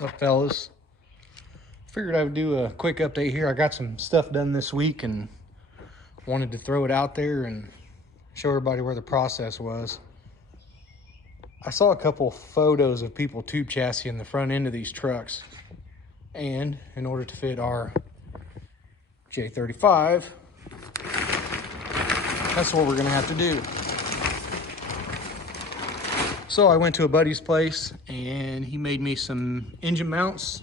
What's up, fellas? Figured I would do a quick update here. I got some stuff done this week and wanted to throw it out there and show everybody where the process was. I saw a couple photos of people tube chassis in the front end of these trucks, and in order to fit our J35, that's what we're gonna have to do. So I went to a buddy's place and he made me some engine mounts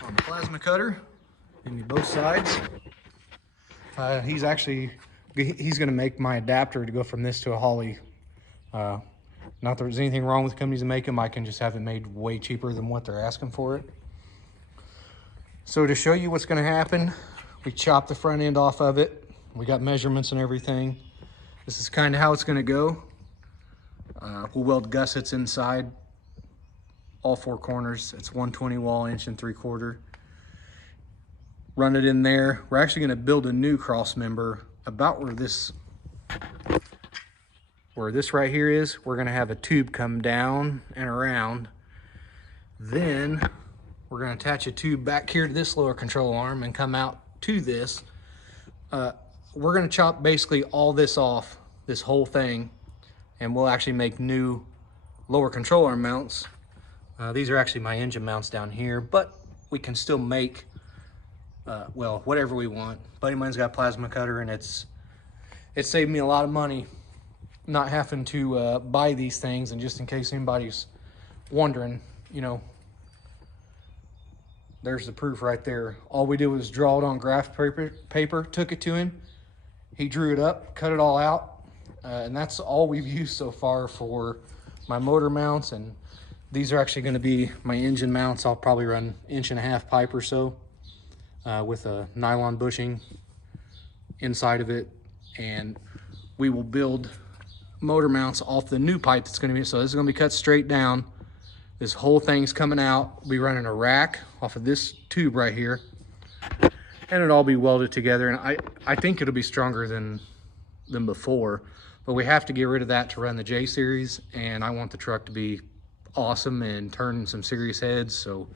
on the plasma cutter, give me both sides. He's gonna make my adapter to go from this to a Holly. Not that there's anything wrong with companies that make them, I can just have it made way cheaper than what they're asking for it. So to show you what's gonna happen, we chopped the front end off of it. We got measurements and everything. This is kind of how it's gonna go. We'll weld gussets inside all four corners. It's 120 wall, 1.75 inch. Run it in there. We're actually going to build a new cross member about where this right here is. We're going to have a tube come down and around. Then we're going to attach a tube back here to this lower control arm and come out to this. We're going to chop basically all this off, this whole thing, and we'll actually make new lower control arm mounts. These are actually my engine mounts down here, but we can still make, well, whatever we want. Buddy of mine's got a plasma cutter, and it saved me a lot of money not having to buy these things. And just in case anybody's wondering, you know, there's the proof right there. All we did was draw it on graph paper, took it to him. He drew it up, cut it all out. And that's all we've used so far for my motor mounts. And these are actually going to be my engine mounts. I'll probably run 1.5 inch pipe or so with a nylon bushing inside of it. And we will build motor mounts off the new pipe that's going to be, so this is going to be cut straight down. This whole thing's coming out. We'll be running a rack off of this tube right here, and it'll all be welded together. And I think it'll be stronger than before. But we have to get rid of that to run the J series, and I want the truck to be awesome and turn some serious heads, so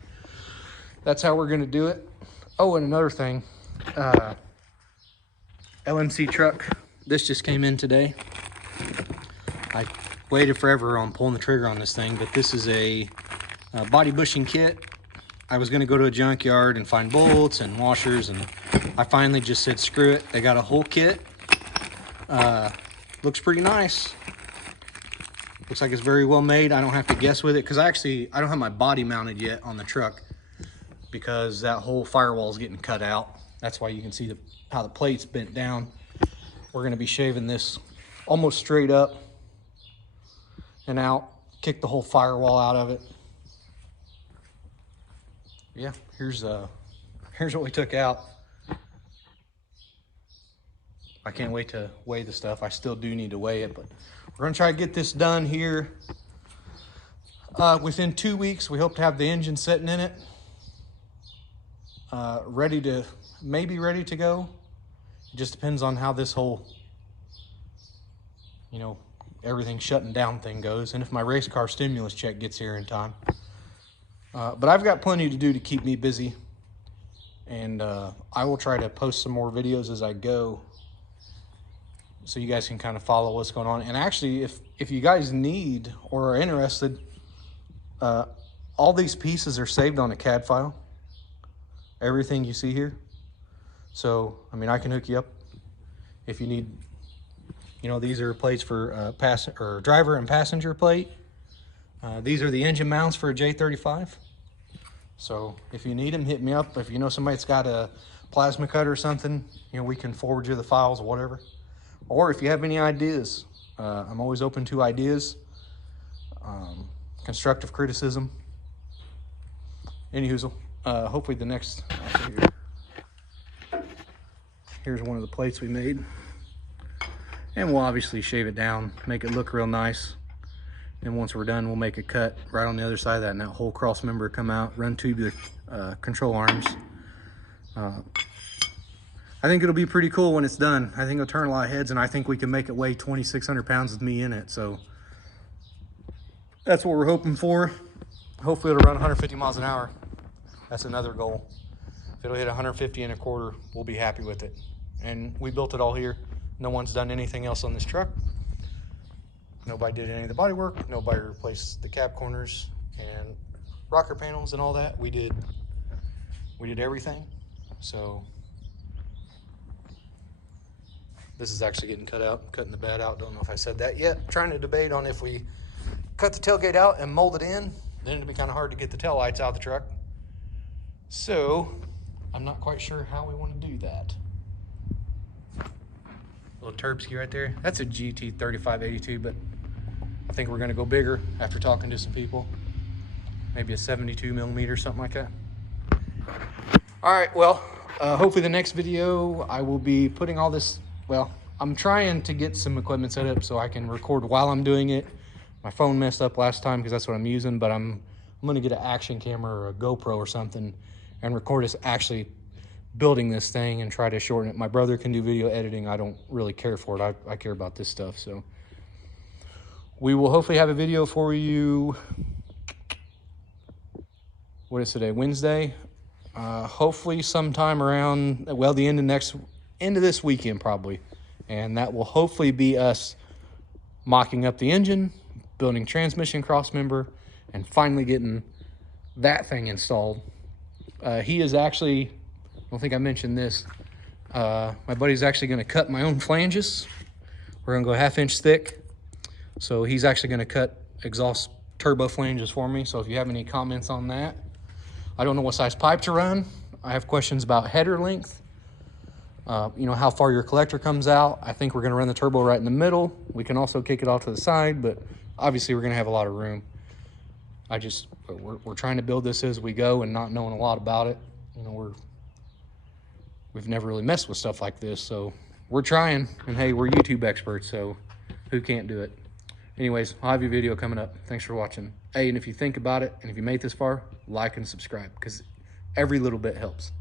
that's how we're gonna do it. Oh, and another thing, LMC truck, this just came in today. I waited forever on pulling the trigger on this thing, but this is a body bushing kit. I was gonna go to a junkyard and find bolts and washers, and I finally just said, screw it. They got a whole kit. Looks pretty nice. Looks like it's very well made. I don't have to guess with it, because I don't have my body mounted yet on the truck, because that whole firewall is getting cut out. That's why you can see how the plate's bent down. We're going to be shaving this almost straight up and out, kick the whole firewall out of it. Yeah, here's what we took out. I can't wait to weigh the stuff. I still do need to weigh it, but we're gonna try to get this done here within 2 weeks. We hope to have the engine sitting in it, ready to go. It just depends on how this whole, you know, everything shutting down thing goes, and if my race car stimulus check gets here in time. But I've got plenty to do to keep me busy, and I will try to post some more videos as I go, so you guys can kind of follow what's going on. And actually, if you guys need or are interested, all these pieces are saved on a CAD file. Everything you see here. So, I mean, I can hook you up if you need, you know, these are plates for driver and passenger plate. These are the engine mounts for a J35. So if you need them, hit me up. If you know somebody that's got a plasma cutter or something, you know, we can forward you the files or whatever. Or if you have any ideas, I'm always open to ideas, constructive criticism. Anyhoozle, hopefully the next, here's one of the plates we made. And we'll obviously shave it down, make it look real nice. And once we're done, we'll make a cut right on the other side of that, and that whole cross member come out, run tubular control arms. I think it'll be pretty cool when it's done. I think it'll turn a lot of heads, and I think we can make it weigh 2,600 pounds with me in it. So that's what we're hoping for. hopefully it'll run 150 miles an hour. That's another goal. If it'll hit 150 and a quarter, we'll be happy with it. And we built it all here. No one's done anything else on this truck. Nobody did any of the body work. Nobody replaced the cab corners and rocker panels and all that. We did everything. So this is actually getting cut out, cutting the bed out. Don't know if I said that yet. Trying to debate on if we cut the tailgate out and mold it in. Then it'd be kind of hard to get the tail lights out of the truck. So I'm not quite sure how we want to do that. Little Terpsky right there. That's a GT35 82, but I think we're going to go bigger after talking to some people. Maybe a 72 millimeter, something like that. All right, well, hopefully the next video I will be putting all this, well, I'm trying to get some equipment set up so I can record while I'm doing it. My phone messed up last time because that's what I'm using, but I'm going to get an action camera or a GoPro or something and record us actually building this thing and try to shorten it. My brother can do video editing. I don't really care for it. I care about this stuff. So we will hopefully have a video for you. What is today? Wednesday. Hopefully sometime around, well, the end of this weekend probably. And that will hopefully be us mocking up the engine, building transmission cross member, and finally getting that thing installed. He is actually, I don't think I mentioned this, my buddy's actually going to cut my own flanges. We're going to go 1/2 inch thick. So he's actually going to cut exhaust turbo flanges for me. So if you have any comments on that, I don't know what size pipe to run. I have questions about header length. You know, how far your collector comes out. I think we're going to run the turbo right in the middle. We can also kick it off to the side, but obviously we're going to have a lot of room. We're trying to build this as we go and not knowing a lot about it. You know, we've never really messed with stuff like this, so we're trying. And hey, we're YouTube experts, so who can't do it? Anyways, I'll have your video coming up. Thanks for watching. Hey, and if you think about it, and if you made this far, like and subscribe, because every little bit helps.